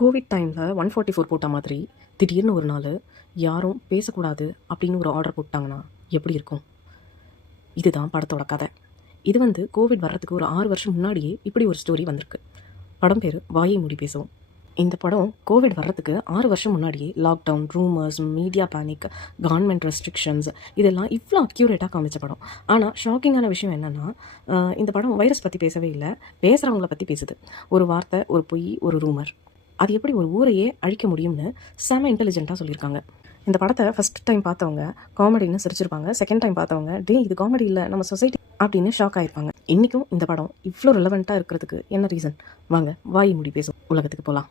Covid டைமில் 144 போட்ட மாதிரி திடீர்னு ஒரு நாள் யாரும் பேசக்கூடாது அப்படின்னு ஒரு ஆர்டர் போட்டாங்கன்னா எப்படி இருக்கும்? இதுதான் படத்தோட கதை. இது கோவிட் வர்றதுக்கு ஒரு 6 வருஷம் முன்னாடியே இப்படி ஒரு ஸ்டோரி வந்திருக்கு. படம் பேர் வாயை மூடி பேசுவோம். இந்த படம் கோவிட் வர்றதுக்கு 6 வருஷம் முன்னாடியே lockdown, rumours, media panic, government restrictions இதெல்லாம் இவ்வளோ அக்யூரேட்டாக காமிச்ச படம். ஆனால் ஷாக்கிங்கான விஷயம் என்னென்னா, இந்த படம் வைரஸ் பற்றி பேசவே இல்லை, பேசுகிறவங்கள பற்றி பேசுது. ஒரு வார்த்தை, ஒரு பொய், ஒரு ரூமர், அது எப்படி ஒரு ஊரையே அழிக்க முடியும்னு செம இன்டெலிஜென்ட்டாக சொல்லியிருக்காங்க. இந்த படத்தை ஃபஸ்ட் டைம் பார்த்தவங்க காமெடின்னு சிரிச்சிருப்பாங்க. செகண்ட் டைம் பார்த்தவங்க இது காமெடி இல்லை, நம்ம சொசைட்டி அப்படின்னு ஷாக் ஆகிருப்பாங்க. இன்றைக்கும் இந்த படம் இவ்வளோ ரிலவெண்ட்டாக இருக்கிறதுக்கு என்ன ரீசன்? வாங்க வாய் மூடி பேசும் உலகத்துக்கு போகலாம்.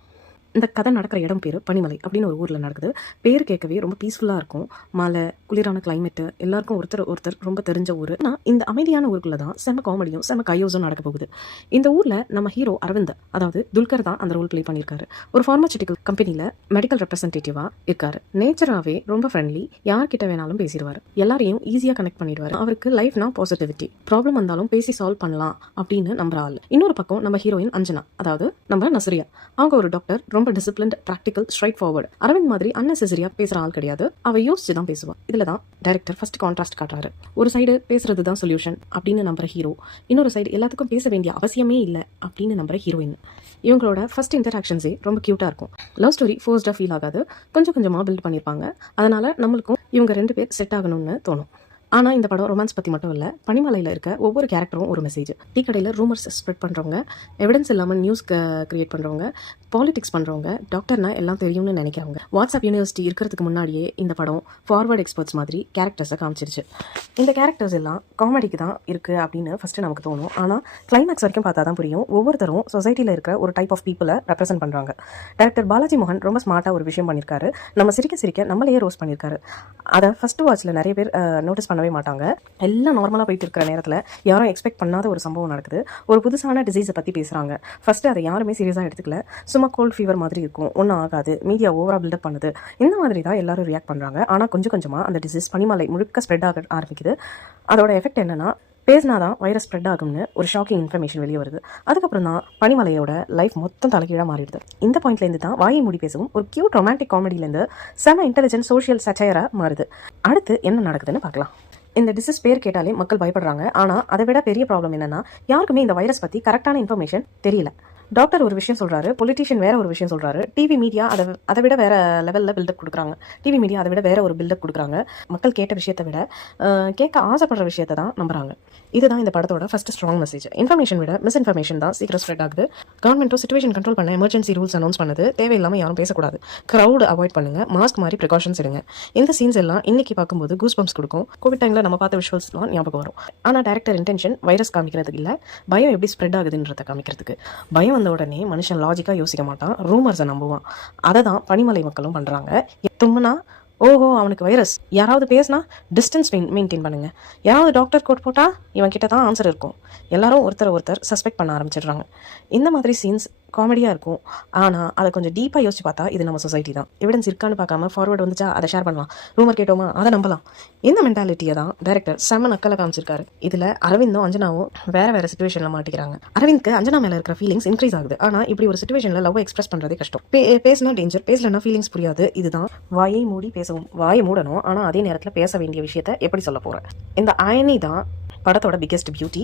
இந்த கதை நடக்கிற இடம் பேர் பனிமலை அப்படின்னு ஒரு ஊரில் நடக்குது. பேர் கேட்கவே ரொம்ப பீஸ்ஃபுல்லாக இருக்கும். மலை, குளிரான கிளைமேட்டு, எல்லாருக்கும் ஒருத்தர் ரொம்ப தெரிஞ்ச ஊர். ஆனால் இந்த அமைதியான ஊருக்குள்ள தான் செம காமெடியும் செம கையோஸும் நடக்க போகுது. இந்த ஊரில் நம்ம ஹீரோ அரவிந்த், அதாவது துல்கர் தான் அந்த ரோல் ப்ளே பண்ணியிருக்காரு. ஒரு ஃபார்மசூட்டிக்கல் கம்பெனியில் மெடிக்கல் ரெப்ரசன்டேட்டிவாக இருக்காரு. நேச்சராகவே ரொம்ப ஃப்ரெண்ட்லி, யார்கிட்ட வேணாலும் பேசிடுவார், எல்லாரையும் ஈஸியாக கனெக்ட் பண்ணிடுவார். அவருக்கு லைஃப்னா பாசிட்டிவிட்டி, ப்ராப்ளம் வந்தாலும் பேசி சால்வ் பண்ணலாம் அப்படின்னு நம்புற ஆள். இன்னொரு பக்கம் நம்ம ஹீரோயின் அஞ்சனா, அதாவது நம்ம நஸ்ரியா. அவங்க ஒரு டாக்டர், ரொம்ப disciplined, practical, straight forward. Arvind மாதிரி அன்னெசரியா பேசுற ஆள் கிடையாது. அவ யோசிச்சு தான் பேசுவா. இதுல தான் டைரக்டர் ஃபர்ஸ்ட் கான்ட்ராஸ்ட் காட்டுறாரு. ஒரு சைடு பேசுறது தான் சொல்யூஷன் அப்படின்னு நம்புற ஹீரோ, இன்னொரு சைடு எல்லாத்துக்கும் பேச வேண்டிய அவசியமே இல்லை அப்படின்னு நம்புற ஹீரோயின். இவங்களோட ஃபர்ஸ்ட் இன்டராக்ஷன்ஸே ரொம்ப கியூட்டா இருக்கும். லவ் ஸ்டோரி ஃபோர்ஸ்டா ஃபீல் ஆகாது, கொஞ்சம் கொஞ்சமா பில்ட் பண்ணியிருப்பாங்க. அதனால நம்மளுக்கும் இவங்க 2 பேர் செட் ஆகணும்னு தோணும். ஆனால் இந்த படம் ரொமான்ஸ் பற்றி மட்டும் இல்லை, பனிமலையில் இருக்க ஒவ்வொரு கேரக்டரும் ஒரு மெசேஜ். டீ கடையில் ரூமர்ஸ் ஸ்ப்ரெட் பண்ணுறவங்க, எவிடன்ஸ் இல்லாமல் நியூஸ் கிரியேட் பண்ணுறவங்க, பாலிடிக்ஸ் பண்ணுறவங்க, டாக்டர்னா எல்லாம் தெரியும்னு நினைக்கிறவங்க. வாட்ஸ்அப் யூனிவர்சிட்டி இருக்கிறதுக்கு முன்னாடியே இந்த படம் ஃபார்வர்ட் எக்ஸ்பர்ட்ஸ் மாதிரி கேரக்டர்ஸை காமிச்சிருச்சு. இந்த கேரக்டர்ஸ் எல்லாம் காமெடிக்கு தான் இருக்குது அப்படின்னு ஃபஸ்ட்டு நமக்கு தோணும். ஆனால் கிளைமேக்ஸ் வரைக்கும் பார்த்தா தான் புரியும். ஒவ்வொருத்தரும் சொசைட்டியில் இருக்கிற ஒரு டைப் ஆஃப் பீப்புளை ரெப்ரசென்ட் பண்ணுறாங்க. டைரக்டர் பாலாஜி மோகன் ரொம்ப ஸ்மார்ட்டாக ஒரு விஷயம் பண்ணியிருக்காரு. நம்ம சிரிக்க நம்மளையே ரோஸ்ட் பண்ணியிருக்காரு. அதை ஃபஸ்ட்டு வாட்சில் நிறைய பேர் நோட்டீஸ் பண்ணவே மாட்டாங்க. எல்லாம் நார்மலாக போயிட்டு இருக்கிற நேரத்தில் யாரும் எக்ஸ்பெக்ட் பண்ணாத ஒரு சம்பவம் நடக்குது. ஒரு புதுசான டிசீஸை பற்றி பேசுகிறாங்க. ஃபஸ்ட்டு அதை யாருமே சீரியஸாக எடுத்துக்கல. சும்மா கோல்ட் ஃபீவர் மாதிரி இருக்கும், ஒன்றும் ஆகாது, மீடியா ஓவராக பில்டப் பண்ணுது, இந்த மாதிரி தான் எல்லாரும் ரியாக்ட் பண்ணுறாங்க. ஆனால் கொஞ்சம் கொஞ்சமாக அந்த டிசீஸ் பனிமலை முழுக்க ஸ்ப்ரெட் ஆக ஆரம்பிக்குது. அதோட எஃபெக்ட் என்னன்னா, பேசினாதான் வைரஸ் ஸ்ப்ரெட் ஆகும்னு ஒரு ஷாக்கிங் இன்ஃபர்மேஷன் வெளியே வருது. அதுக்கப்புறம் தான் பனிமலையோட லைஃப் மொத்தம் தலைகீழாக மாறிடுது. இந்த பாயிண்ட்லேருந்து தான் வாயை மூடி பேசவும் ஒரு கியூட் ரொமான்டிக் காமெடியிலேருந்து செம இன்டெலிஜென்ட் சோஷியல் சட்டையராக மாறுது. அடுத்து என்ன நடக்குதுன்னு பார்க்கலாம். இந்த டிசீஸ் பேர் கேட்டாலே மக்கள் பயப்படுறாங்க. ஆனால் அதை விட பெரிய ப்ராப்ளம் என்னன்னா, யாருக்குமே இந்த வைரஸ் பற்றி கரெக்டான இன்ஃபர்மேஷன் தெரியல. டாக்டர் ஒரு விஷயம் சொல்கிறாரு, பொலிட்டீஷியன் வேற ஒரு விஷயம் சொல்கிறாரு, டிவி மீடியா அதை விட வேற லெவலில் பில்டப் கொடுக்குறாங்க. டிவி மீடியா அதை விட வேற ஒரு பில்டப் கொடுக்குறாங்க. மக்கள் கேட்ட விஷயத்தை விட கேட்க ஆசைப்படுற விஷயத்தை தான் நம்புறாங்க. இதுதான் இந்த படத்தோட ஃபர்ஸ்ட் ஸ்ட்ராங் மெசேஜ். இன்ஃபர்மேஷன் விட மிஸ்இன்ஃபர்மேஷன் தான் சீக்கிரம் ஸ்ப்ரெட் ஆகுது. கவர்மெண்ட்டும் சிச்சுவேஷன் கண்ட்ரோல் பண்ண எமர்ஜென்சி ரூல்ஸ் அனௌன்ஸ் பண்ணுது. தேவையில்லாமல் யாரும் பேசக்கூடாது, க்ரௌட் அவாய்ட் பண்ணுங்க, மாஸ்க் மாதிரி ப்ரிகாஷன்ஸ் எடுங்க. இந்த சீன்ஸ் எல்லாம் இன்னைக்கு பார்க்கும்போது கூஸ் பம்ப்ஸ் கொடுக்கும். கோவிட் டைமில் நம்ம பார்த்த விஷுவல்ஸ்லாம் ஞாபகம் வரும். ஆனால் டைரக்டர் இன்டென்ஷன் வைரஸ் காமிக்கிறதுக்கு இல்லை, பயம் எப்படி ஸ்ப்ரெட் ஆகுதுன்றதை காமிக்கிறதுக்கு. பயம் வந்த உடனே மனுஷன் லாஜிக்காக யோசிக்க மாட்டான், ரூமர்ஸை நம்புவான். அதை தான் பனிமலை மக்களும் பண்ணுறாங்க. தும்முனா ஓஹோ அவனுக்கு வைரஸ், யாராவது பேசினா டிஸ்டன்ஸ் மெயின்டைன் பண்ணுங்க, யாராவது டாக்டர் கோட் போட்டால் இவன் கிட்ட தான் ஆன்சர் இருக்கும், எல்லாரும் ஒருத்தர் சஸ்பெக்ட் பண்ண ஆரம்பிச்சிடுறாங்க. இந்த மாதிரி சீன்ஸ் காமெடியாக இருக்கும். ஆனால் அதை கொஞ்சம் டீப்பாக யோசிச்சு பார்த்தா இது நம்ம சொசைட்டி தான். எவிடன்ஸ் இருக்கான்னு பார்க்காம ஃபார்வர்டு வந்துச்சா அதை ஷேர் பண்ணலாம், ரூமர் கேட்டோமா அதை நம்பலாம். இந்த மென்டாலிட்டியை தான் டைரக்டர் செம நக்கலை காமிச்சிருக்காரு. இதில் அரவிந்தும் அஞ்சனாவும் வேற சுச்சுவேஷனில் மாட்டிக்கிறாங்க. அரவிந்த்க்கு அஞ்சனா மேலே இருக்கிற ஃபீலிங்ஸ் இன்க்ரீஸ் ஆகுது. ஆனால் இப்படி ஒரு சுச்சுவேஷனில் லவ் எக்ஸ்பிரஸ் பண்ணுறதே கஷ்டம். பேசினா டேஞ்சர், பேசலன்னா ஃபீலிங்ஸ் புரியாது. இதுதான் வாயை மூடி பேசவும். வாயை மூடணும், ஆனால் அதே நேரத்தில் பேச வேண்டிய விஷயத்த எப்படி சொல்ல போகிறேன். இந்த அயனி தான் படத்தோட பிக்கெஸ்ட் பியூட்டி.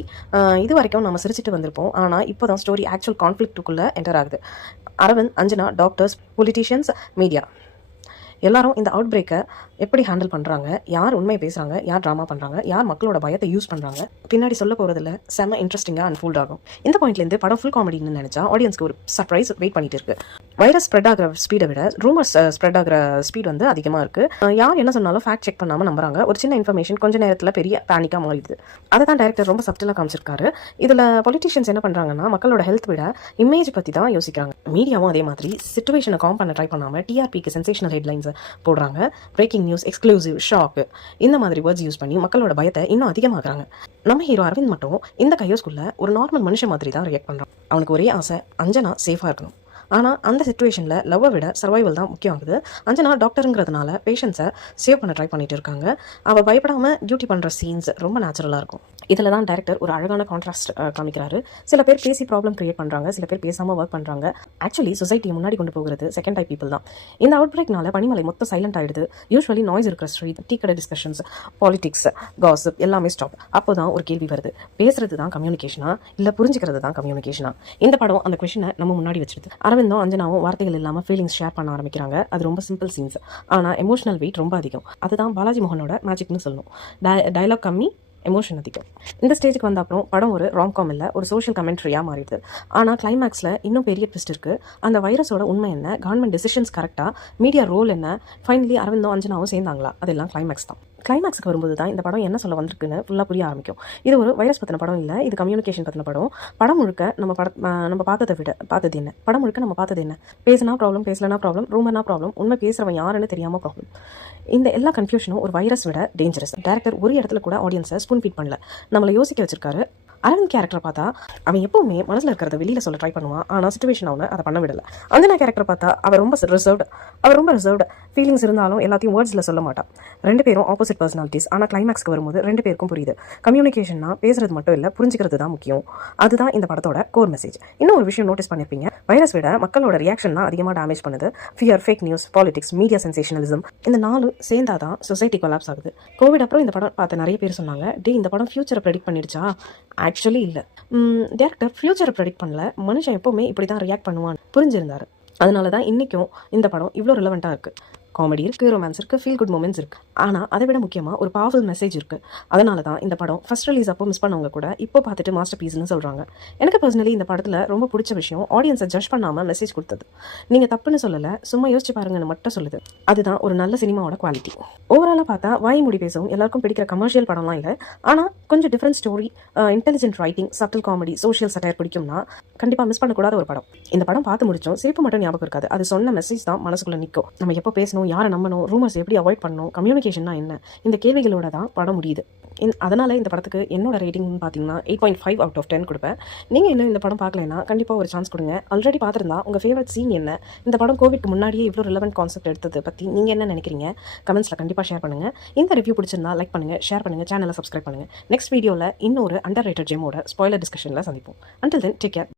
இது வரைக்கும் நம்ம சிரிச்சிட்டு வந்திருப்போம். ஆனால் இப்போ தான் ஸ்டோரி ஆக்சுவல் கான்ஃப்ளிக்ட்டுக்குள்ளே என்டர் ஆகுது. Arvind, Anjana, doctors, politicians, media எல்லாரும் இந்த அவுட் பிரேக்கை எப்படி ஹேண்டில் பண்ணுறாங்க, யார் உண்மை பேசுகிறாங்க, யார் ட்ராமா பண்ணுறாங்க, யார் மக்களோட பயத்தை யூஸ் பண்ணுறாங்க, பின்னாடி சொல்ல போகிறதுல செம்ம இன்ட்ரெஸ்டிங்காக அன்ஃபோல்ட் ஆகும். இந்த பாயிண்ட்லேருந்து படம் ஃபுல் காமெடின்னு நினச்சா ஆடியன்ஸ்க்கு ஒரு சர்ப்ரைஸ் வெயிட் பண்ணிட்டு இருக்கு. வைரஸ் ஸ்ப்ரெட் ஆகிற ஸ்பீடை விட ரூமர்ஸ் ஸ்ப்ரெட் ஆகிற ஸ்பீட் அதிகமாக இருக்குது. யார் என்ன சொன்னாலும் ஃபேக்ட் செக் பண்ணாமல் நம்புறாங்க. ஒரு சின்ன இன்ஃபர்மேஷன் கொஞ்சம் நேரத்தில் பெரிய பேனிக்காக மாறிடுது. அதை தான் டைரக்டர் ரொம்ப சப்டிலாக காமிச்சிருக்காரு. இதில் பொலிட்டீஷியன்ஸ் என்ன பண்ணுறாங்கன்னா, மக்களோட ஹெல்த் விட இமேஜ் பற்றி தான் யோசிக்கிறாங்க. மீடியாவும் அதே மாதிரி சிச்சுவேஷனை காம் பண்ண ட்ரை பண்ணாமல் டிஆர்பிக்கு சென்சேஷனல் ஹெட்லைன்ஸ் போடுறாங்க. பிரேக்கிங் நியூஸ், எக்ஸ்க்ளூசிவ், ஷாக், இந்த மாதிரி வேர்ட்ஸ் யூஸ் பண்ணி மக்களோட பயத்தை இன்னும் அதிகமாக்குறாங்க. நம்ம ஹீரோ அரவிந்த் மட்டும் இந்த கையோஸ்குள்ள ஒரு நார்மல் மனுஷன் மாதிரி தான் ரியாக்ட் பண்ணுறான். அவனுக்கு ஒரே ஆசை, அஞ்சனா சேஃபாக இருக்கணும். ஆனால் அந்த சுச்சுவேஷனில் லவ்வை விட சர்வைவல் தான் முக்கியம் ஆகுது. அஞ்சனா டாக்டருங்கிறதுனால பேஷண்ட்ஸை சேவ் பண்ண ட்ரை பண்ணிட்டு இருக்காங்க. அவள் பயப்படாமல் டியூட்டி பண்ணுற சீன்ஸ் ரொம்ப நேச்சுரலாக இருக்கும். இதில் தான் டைரக்டர் ஒரு அழகான கான்ட்ராஸ்ட் காமிக்கிறாரு. சில பேர் பேசி ப்ராப்ளம் கிரியேட் பண்ணுறாங்க, சில பேர் பேசாமல் ஒர்க் பண்ணுறாங்க. ஆக்சுவலி சொசைட்டியை முன்னாடி கொண்டு போகிறது செகண்ட் டைப் பீப்புள் தான். இந்த அவுட் பிரேக்னால பனிமலை மொத்தம் சைலண்ட் ஆகிடுது. யூஸ்வலி நாய்ஸ் இருக்கிற ஸ்ட்ரீட், டீ கடை டிஸ்கஷன்ஸ், பாலிடிக்ஸ், காசிப் எல்லாமே ஸ்டாப். அப்போ தான் ஒரு கேள்வி வருது, பேசுறது தான் கம்யூனிகேஷனா இல்லை புரிஞ்சுக்கிறது தான் கம்யூனிகேஷனா? இந்த படம் அந்த கொஸ்டினை நம்ம முன்னாடி வச்சிருது. அரவிந்தும் அஞ்சனாவும் வார்த்தைகள் இல்லாமல் ஃபீலிங்ஸ் ஷேர் பண்ண ஆரம்பிக்கிறாங்க. அது ரொம்ப சிம்பிள் சீன்ஸ், ஆனால் எமோஷனல் வெயிட் ரொம்ப அதிகம். அதுதான் பாலாஜி மோகனோட மேஜிக்னு சொல்லணும். டயலாக் கம்மி, எமோஷன் அதிகம். இந்த ஸ்டேஜுக்கு வந்த அப்புறம் படம் ஒரு ராம்காம் இல்லை, ஒரு சோஷியல் கமெண்ட்ரியாக மாறிடுது. ஆனால் கிளைமேக்ஸில் இன்னும் பெரிய ட்விஸ்ட் இருக்குது. அந்த வைரஸோட உண்மை என்ன, கவர்மெண்ட் டெசிஷன்ஸ் கரெக்டாக, மீடியா ரோல் என்ன, ஃபைனலி அரவிந்தும் அஞ்சனாவும் சேர்ந்தாங்களா, அதெல்லாம் கிளைமேக்ஸ் தான். கிளைமேக்ஸுக்கு வரும்போது தான் இந்த படம் என்ன சொல்ல வந்திருக்குன்னு ஃபுல்லாக புரிய ஆரம்பிக்கும். இது ஒரு வைரஸ் பற்றின படம் இல்லை, இது கம்யூனிகேஷன் பற்றின படம். படம் முழுக்க நம்ம பார்த்தது என்ன, படம் முழுக்க நம்ம பார்த்தது என்ன, பேசினா ப்ராப்ளம், பேசலனா ப்ராப்ளம், ரூமர்னா ப்ராப்ளம், உண்மை பேசுகிறவன் யாருன்னு தெரியாமல் ப்ராப்ளம். இந்த எல்லா கன்ஃபியூஷனும் ஒரு வைரஸ் விட டேஞ்சரஸ். டேரக்டர் ஒரு இடத்துல கூட ஆடியன்ஸை ஸ்பூன் ஃபீட் பண்ணல, நம்மளை யோசிக்க வச்சிருக்காரு. அரவிந்த் கேரக்டரை பார்த்தா அவன் எப்பவுமே மனசில் இருக்கிறத வெளியில் சொல்ல ட்ரை பண்ணுவான், ஆனால் சுச்சுவேஷன் அவனை அதை பண்ண விடலை. அஞ்சனா கேரக்டரை பார்த்தா அவர் ரொம்ப ரிசர்வ்டு, ஃபீலிங்ஸ் இருந்தாலும் எல்லாத்தையும் வேர்ட்ஸில் சொல்ல மாட்டான். ரெண்டு பேரும் ஆப்போசிட் பர்சனாலிட்டிஸ், ஆனால் கிளைமேக்ஸ்க்கு வரும்போது ரெண்டு பேருக்கும் புரியுது, கம்யூனிகேஷன்னா பேசுறது மட்டும் இல்லை, புரிஞ்சுக்கிறது தான் முக்கியம். அதுதான் இந்த படத்தோட கோர் மெசேஜ். இன்னும் ஒரு விஷயம் நோட்டீஸ் பண்ணியிருப்பீங்க, வைரஸ் விட மக்களோட ரியாக்ஷன் தான் அதிகமாக டேமேஜ் பண்ணுது. Fear, fake news, politics, media sensationalism, இந்த நாலு சேர்ந்தாதான் சொசைட்டி கொலாப்ஸ் ஆகுது. கோவிட் அப்புறம் இந்த படம் பார்த்த நிறைய பேர் சொன்னாங்க, இந்த படம் ஃபியூச்சரை ப்ரெடிக்ட் பண்ணிடுச்சா? ஆக்சுவலி இல்லை. டேரக்டர் ஃபியூச்சரை ப்ரெடிக்ட் பண்ணல, மனுஷன் எப்போவுமே இப்படி தான் ரியாக்ட் பண்ணுவான்னு புரிஞ்சிருந்தாரு. அதனால தான் இன்றைக்கும் இந்த படம் இவ்வளோ ரிலவெண்ட்டாக இருக்குது. காமெடி இருக்குது, ரொமான்ஸ் இருக்குது, ஃபீல் குட் மூமெண்ட்ஸ் இருக்குது. ஆனால் அதை விட முக்கியமாக ஒரு பவர்ஃபுல் மெசேஜ் இருக்குது. அதனால தான் இந்த படம் ஃபர்ஸ்ட் ரிலீஸ் அப்போ மிஸ் பண்ணவங்க கூட இப்போ பார்த்துட்டு மாஸ்டர் பீஸ்னு சொல்கிறாங்க. எனக்கு பர்சனலி இந்த படத்தில் ரொம்ப பிடிச்ச விஷயம் ஆடியன்ஸை ஜட்ஜ் பண்ணாமல் மெசேஜ் கொடுத்தது. நீங்கள் தப்புன்னு சொல்லலை, சும்மா யோசிச்சு பாருங்கன்னு மட்டும் சொல்லுது. அதுதான் ஒரு நல்ல சினிமாவோட குவாலிட்டி. ஓவராலாக பார்த்தா வாய் மூடி பேசவும் எல்லாருக்கும் பிடிக்கிற கமர்ஷியல் படம்லாம் இல்லை, ஆனால் கொஞ்சம் different story, intelligent writing, subtle comedy, social satire பிடிக்கும்னா கண்டிப்பாக மிஸ் பண்ணக்கூடாத ஒரு படம். இந்த படம் பார்த்து முடிச்சோம், சிரிப்பு மட்டும் ஞாபகம் இருக்காது, அது சொன்ன மெசேஜ் தான் மனசுக்குள்ளே நிற்கும். நம்ம எப்போ பேசணும், யாரை நம்பணும், ரூமர்ஸ் எப்படி அவாய்ட் பண்ணணும், கம்யூனிகேஷன்னா என்ன, இந்த கேள்விகளோட தான் படம் முடியுது. அதனால் இந்த படத்துக்கு என்னோட ரேட்டிங்னு பார்த்தீங்கன்னா 8.5 out of 10 கொடுப்பேன். நீங்கள் இன்னும் இந்த படம் பார்க்கலைன்னா கண்டிப்பாக ஒரு சான்ஸ் கொடுங்க. ஆல்ரெடி பார்த்துருந்தா உங்கள் ஃபேவரட் சீன் என்ன, இந்த படம் கோவிட்க்கு முன்னாடியே இவ்வளோ ரிலவெண்ட் கான்செப்ட் எடுத்தது பற்றி நீங்கள் என்ன நினைக்கிறீங்க, கமெண்ட்ஸில் கண்டிப்பாக ஷேர் பண்ணுங்கள். இந்த ரிவ்யூ பிடிச்சிருந்தா லைக் பண்ணுங்கள், ஷேர் பண்ணுங்கள், சேனலை சப்ஸ்கிரைப் பண்ணுங்கள். நெக்ஸ்ட் வீடியோவில் இன்னொரு அண்டர் ரேட்டட் ஜெம்மோட ஸ்பாய்லர் டிஸ்கஷனில் சந்திப்போம். Until then take care.